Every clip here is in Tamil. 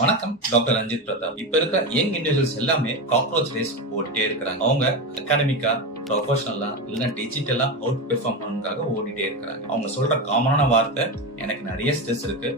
வணக்கம், டாக்டர் ரஞ்சித் பிரதாப். இப்ப இருக்க யங் இண்டிவிஜுவல்ஸ் எல்லாமே காக்ரோச் ரேஸ் ஓடிட்டே இருக்கிறாங்க. அவங்க அகாடமிக்கா, ப்ரொஃபஷனலா இல்ல டிஜிட்டலா அவுட் பெர்ஃபார்ம் பண்ணணுக்காக ஓடிட்டே இருக்கிறாங்க. அவங்க சொல்ற காமனான வார்த்தை, எனக்கு நிறைய ஸ்ட்ரெஸ் இருக்கு,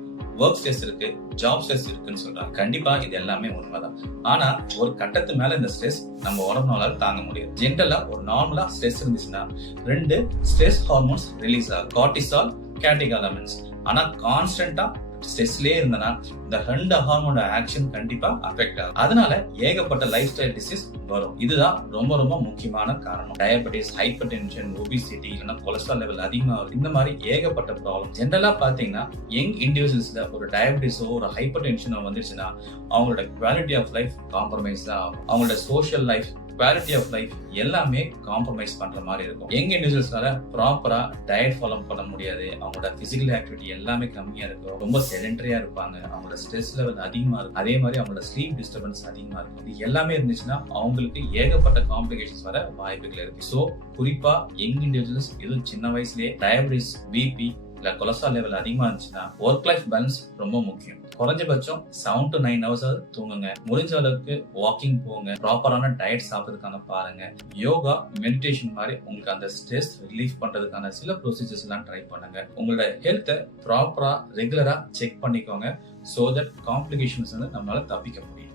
ஒர்க் ஸ்ட்ரெஸ் இருக்கு, ஜாப் ஸ்ட்ரெஸ் இருக்குன்னு சொல்றாங்க. கண்டிப்பா இது எல்லாமே உண்மைதான். ஆனா ஒரு கட்டத்து மேல இந்த ஸ்ட்ரெஸ் நம்ம உடம்புனால தாங்க முடியாது. ஜென்ரலா ஒரு நார்மலா ஸ்ட்ரெஸ் இருந்துச்சுன்னா 2 ஸ்ட்ரெஸ் ஹார்மோன்ஸ் ரிலீஸ் ஆகும், கார்டிசால், கேட்டகாலமின்ஸ். ஆனா கான்ஸ்டன்டா ஸ்ட்ரெஸ்லயே இருந்தனா இந்த 2 ஹார்மோனோட ஆக்ஷன் கண்டிப்பா அஃபெக்ட் ஆகும். அதனால ஏகப்பட்ட லைஃப் ஸ்டைல் டிசீஸ் வரும். இதுதான் ரொம்ப ரொம்ப முக்கியமான காரணம். டயபெட்டிஸ், ஹைப்பர் டென்ஷன், ஒபிசிட்டி, இல்லைன்னா கொலஸ்ட்ரால் லெவல் அதிகமா வரும். இந்த மாதிரி ஏகப்பட்ட ப்ராப்ளம். ஜென்ரலா பாத்தீங்கன்னா யங் இண்டிவிஜுவல்ஸ்ல ஒரு டயபெட்டிஸோ ஒரு ஹைப்பர் டென்ஷனோ வந்துருச்சுன்னா அவங்களோட குவாலிட்டி ஆஃப் லைஃப் காம்ப்ரமைஸ் தான் ஆகும். அவங்களோட social life, quality of life எல்லாமே காம்ப்ரமைஸ் பண்ற மாதிரி இருக்கும். யங் இண்டிவிஜுவல்ஸ்னால ப்ராப்பரா டயட் ஃபாலோ பண்ண முடியாது. அவங்களோட பிசிக்கல் ஆக்டிவிட்டி எல்லாமே கம்மியா இருக்கும். ரொம்ப செடென்டரியா இருப்பாங்க. அவங்களோட ஸ்ட்ரெஸ் லெவல் அதிகமா இருக்கும். அதே மாதிரி அவங்களோட ஸ்லீப் டிஸ்டர்பன்ஸ் அதிகமா இருக்கும். இது எல்லாமே இருந்துச்சுன்னா அவங்களுக்கு ஏகப்பட்ட காம்ப்ளிகேஷன்ஸ் வர வாய்ப்புகள் இருக்கு. ஸோ குறிப்பா யங் இண்டிவிஜுவல்ஸ் இதுவும் சின்ன வயசுலயே டயபெட்டிஸ், பிபி இல்ல கொலஸ்ட்ரால் லெவல் அதிகமா இருந்துச்சுன்னா ஒர்க் லைஃப் பேலன்ஸ் ரொம்ப முக்கியம். குறைஞ்சபட்சம் 7 to 9 hours தூங்குங்க. முடிஞ்ச அளவுக்கு வாக்கிங் போங்க. ப்ராப்பரான டயட் சாப்பிட்றதுக்கான பாருங்க. யோகா, மெடிடேஷன் மாதிரி உங்களுக்கு அந்த ஸ்ட்ரெஸ் ரிலீஃப் பண்றதுக்கான சில ப்ரொசீஜர்ஸ் எல்லாம் ட்ரை பண்ணுங்க. உங்களோட ஹெல்த்தை ப்ராப்பரா ரெகுலரா செக் பண்ணிக்கோங்க. சோ தட் காம்ப்ளிகேஷன்ஸ் நம்மளால தப்பிக்க முடியும்.